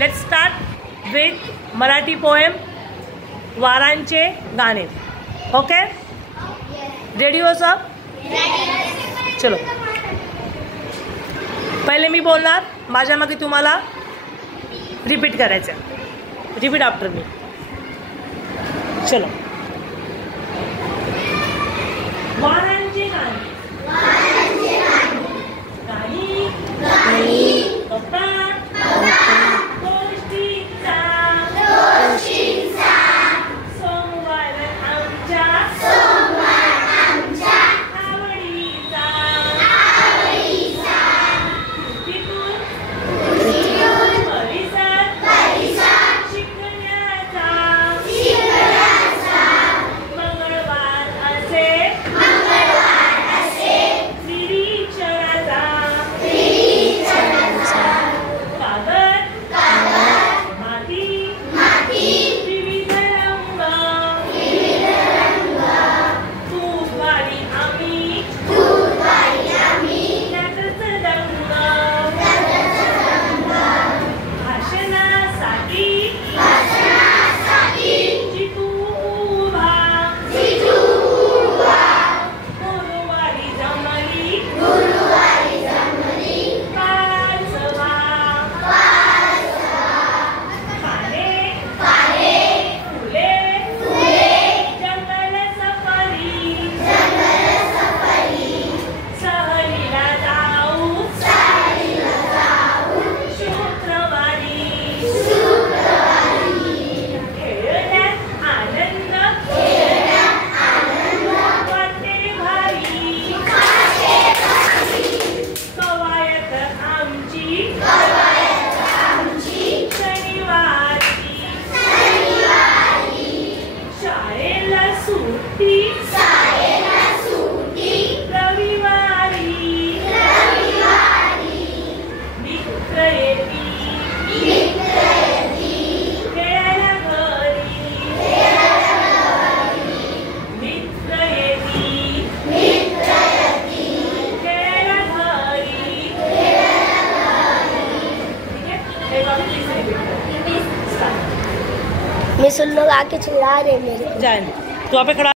Let's start with Marathi poem वारांचे गाणे. Okay, ready हो सब? चलो, पहिले मी बोलणार, माझ्या मागे तुम्हाला रिपीट करायचं. Repeat after me. चलो. वारांचे गाणे. गाणी मैं सुन लोग आके चिल्ला रहे मेरे को. जाए, तू वहाँ पे खड़ा